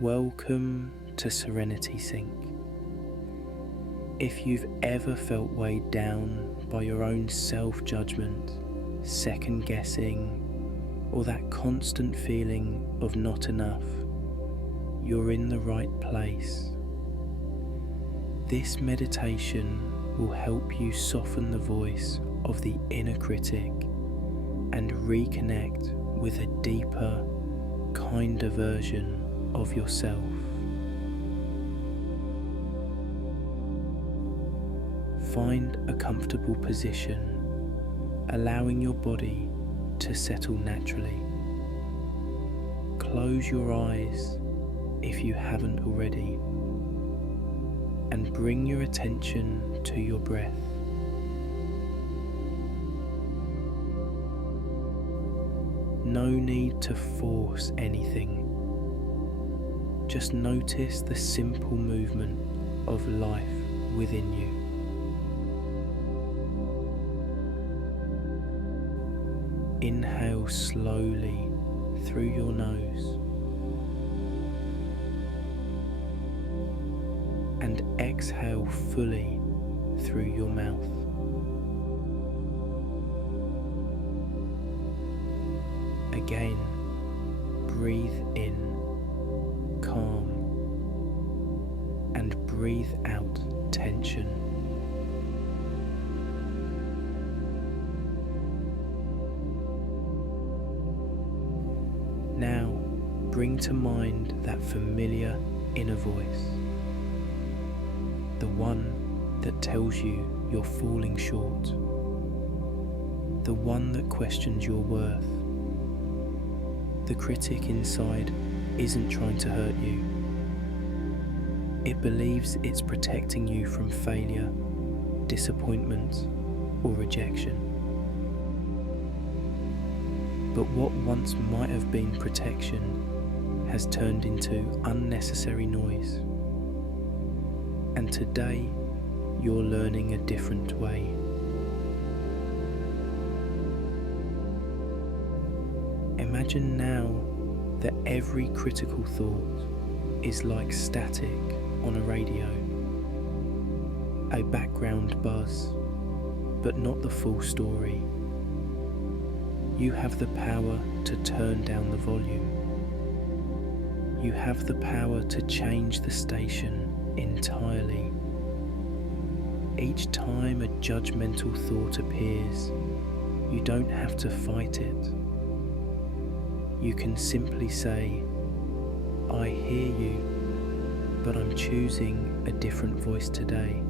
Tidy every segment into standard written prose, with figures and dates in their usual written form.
Welcome to SerenitySync. If you've ever felt weighed down by your own self-judgment, second-guessing, or that constant feeling of not enough, you're in the right place. This meditation will help you soften the voice of the inner critic and reconnect with a deeper, kinder version of yourself. Find a comfortable position, allowing your body to settle naturally. Close your eyes if you haven't already, and bring your attention to your breath. No need to force anything. Just notice the simple movement of life within you. Inhale slowly through your nose and exhale fully through your mouth. Again, breathe in, calm, and breathe out tension. Now, bring to mind that familiar inner voice, the one that tells you you're falling short, the one that questions your worth. The critic inside isn't trying to hurt you. It believes it's protecting you from failure, disappointment, or rejection. But what once might have been protection has turned into unnecessary noise. And today, you're learning a different way. Imagine now that every critical thought is like static on a radio, a background buzz, but not the full story. You have the power to turn down the volume. You have the power to change the station entirely. Each time a judgmental thought appears, you don't have to fight it. You can simply say, I hear you, but I'm choosing a different voice today.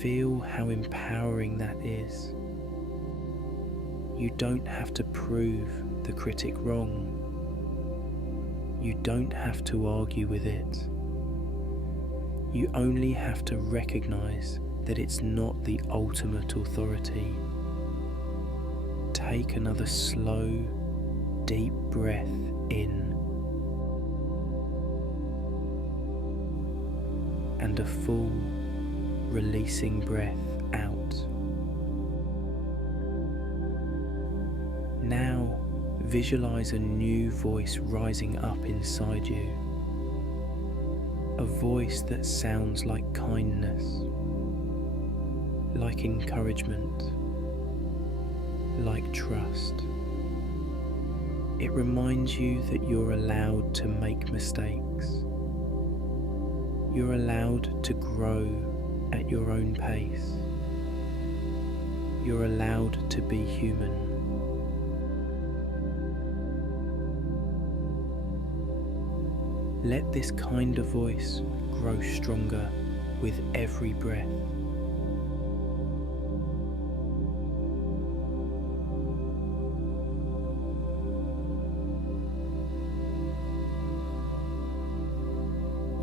Feel how empowering that is. You don't have to prove the critic wrong. You don't have to argue with it. You only have to recognize that it's not the ultimate authority. Take another slow, deep breath in and a full, releasing breath out. Now visualize a new voice rising up inside you. A voice that sounds like kindness, like encouragement, like trust. It reminds you that you're allowed to make mistakes. You're allowed to grow at your own pace. You're allowed to be human. Let this kinder voice grow stronger with every breath.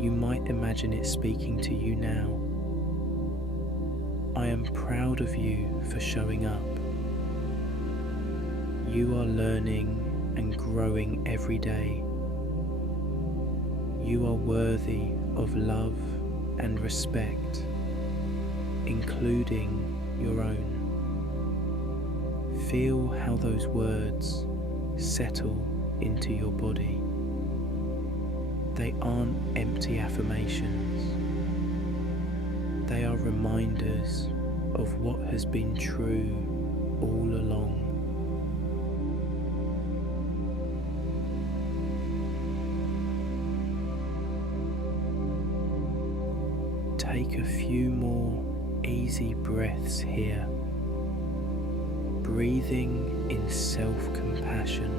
You might imagine it speaking to you now. I am proud of you for showing up. You are learning and growing every day. You are worthy of love and respect, including your own. Feel how those words settle into your body. They aren't empty affirmations. They are reminders of what has been true all along. Take a few more easy breaths here, breathing in self-compassion.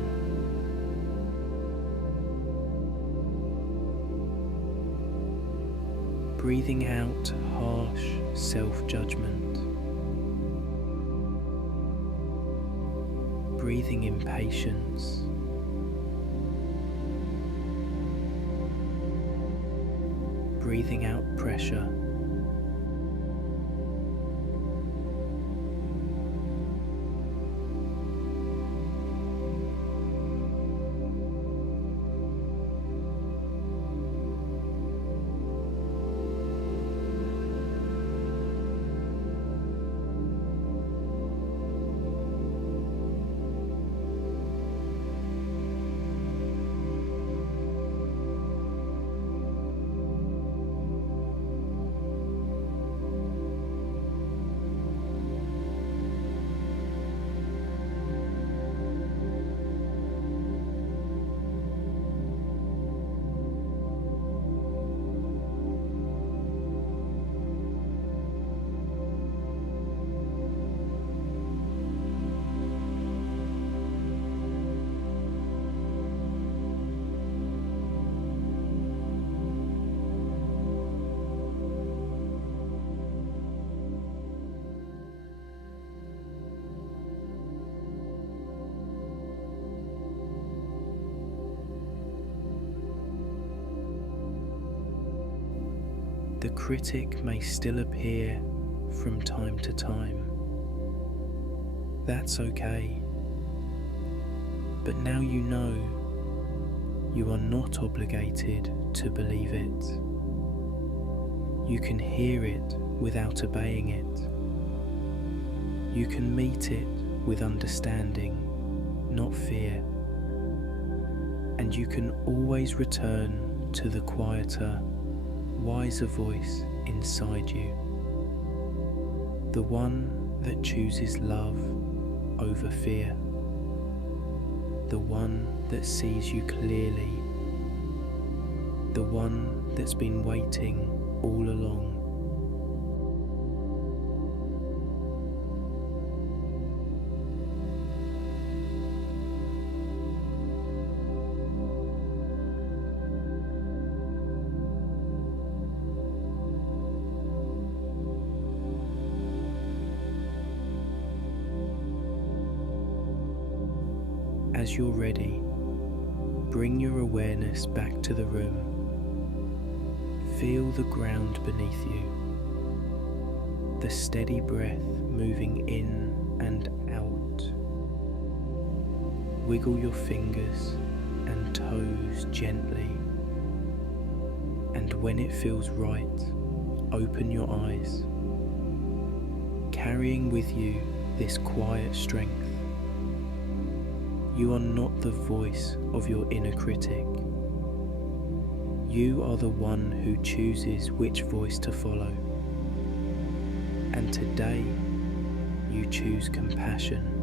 Breathing out harsh self-judgment. Breathing in patience. Breathing out pressure. The critic may still appear from time to time. That's okay. But now you know you are not obligated to believe it. You can hear it without obeying it. You can meet it with understanding, not fear. And you can always return to the quieter, wiser voice inside you, the one that chooses love over fear, the one that sees you clearly, the one that's been waiting all along. As you're ready, bring your awareness back to the room. Feel the ground beneath you, the steady breath moving in and out. Wiggle your fingers and toes gently, and when it feels right, open your eyes, carrying with you this quiet strength. You are not the voice of your inner critic. You are the one who chooses which voice to follow. And today, you choose compassion.